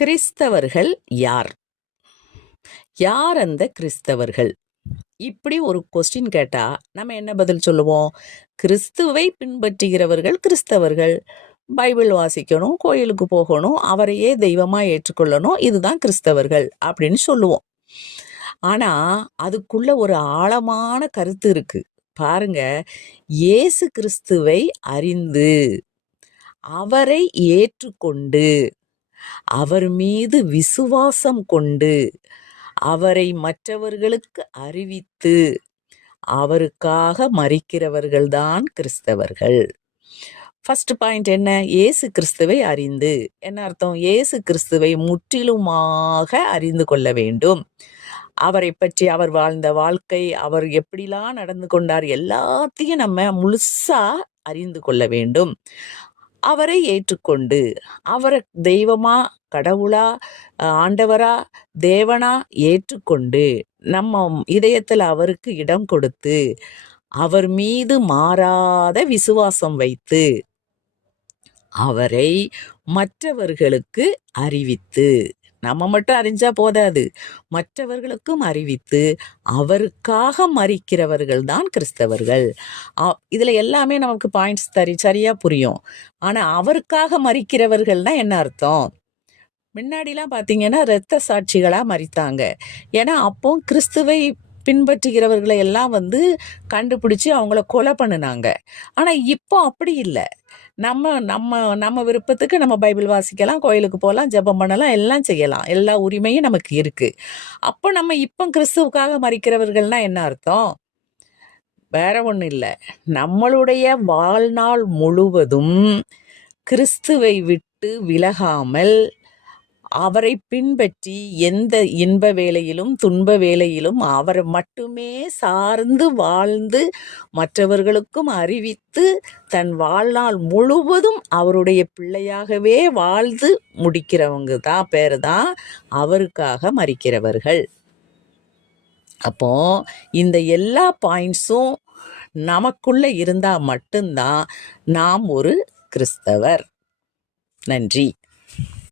கிறிஸ்தவர்கள் யார்? யார் அந்த கிறிஸ்தவர்கள்? இப்படி ஒரு கொஸ்டின் கேட்டா நம்ம என்ன பதில் சொல்லுவோம்? கிறிஸ்துவை பின்பற்றுகிறவர்கள் கிறிஸ்தவர்கள். பைபிள் வாசிக்கணும், கோயிலுக்கு போகணும், அவரையே தெய்வமா ஏற்றுக்கொள்ளணும், இதுதான் கிறிஸ்தவர்கள் அப்படின்னு சொல்லுவோம். ஆனா அதுக்குள்ள ஒரு ஆழமான கருத்து இருக்கு. பாருங்க, இயேசு கிறிஸ்துவை அறிந்து அவரை ஏற்றுக்கொண்டு அவர் மீது விசுவாசம் கொண்டு அவரை மற்றவர்களுக்கு அறிவித்து அவருக்காக மரிக்கிறவர்கள்தான் கிறிஸ்தவர்கள். ஃபர்ஸ்ட் பாயிண்ட் என்ன? இயேசு கிறிஸ்துவை அறிந்து. என்ன அர்த்தம்? இயேசு கிறிஸ்துவை முற்றிலுமாக அறிந்து கொள்ள வேண்டும். அவரை பற்றி, அவர் வாழ்ந்த வாழ்க்கை, அவர் எப்படிலாம் நடந்து கொண்டார், எல்லாத்தையும் நம்ம முழுசா அறிந்து கொள்ள வேண்டும். அவரை ஏற்றுக்கொண்டு அவரை தெய்வமா, கடவுளா, ஆண்டவரா, தேவனா ஏற்றுக்கொண்டு நம்ம இதயத்தில் அவருக்கு இடம் கொடுத்து அவர் மீது மாறாத விசுவாசம் வைத்து அவரை மற்றவர்களுக்கு அறிவித்து, நம்ம மட்டும் அறிஞ்சா போதாது, மற்றவர்களுக்கும் அறிவித்து அவருக்காக மரிக்கிறவர்கள் தான் கிறிஸ்தவர்கள். இதுல எல்லாமே நமக்கு பாயிண்ட்ஸ் சரியா புரியும். ஆனா அவருக்காக மரிக்கிறவர்கள்னா என்ன அர்த்தம்? முன்னாடிலாம் பார்த்தீங்கன்னா இரத்த சாட்சிகளா மரித்தாங்க. ஏன்னா அப்போ கிறிஸ்துவை பின்பற்றுகிறவர்களை எல்லாம் கண்டுபிடிச்சு அவங்கள கொலை பண்ணினாங்க. ஆனா இப்போ அப்படி இல்லை. நம்ம நம்ம நம்ம விருப்பத்துக்கு நம்ம பைபிள் வாசிக்கலாம், கோயிலுக்கு போகலாம், ஜெபம் பண்ணலாம், எல்லாம் செய்யலாம். எல்லா உரிமையும் நமக்கு இருக்கு. அப்போ நம்ம இப்போ கிறிஸ்துவுக்காக மரிக்கிறவர்கள்னா என்ன அர்த்தம்? வேற ஒன்றும் இல்லை. நம்மளுடைய வாழ்நாள் முழுவதும் கிறிஸ்துவை விட்டு விலகாமல் அவரை பின்பற்றி எந்த இன்ப வேளையிலும் துன்ப வேளையிலும் அவரை மட்டுமே சார்ந்து வாழ்ந்து மற்றவர்களுக்கும் அறிவித்து தன் வாழ்நாள் முழுவதும் அவருடைய பிள்ளையாகவே வாழ்ந்து முடிக்கிறவங்க தான் பேர் தான் அவருக்காக மரிக்கிறவர்கள். அப்போ இந்த எல்லா பாயிண்ட்ஸும் நமக்குள்ள இருந்தால் மட்டும்தான் நாம் ஒரு கிறிஸ்தவர். நன்றி.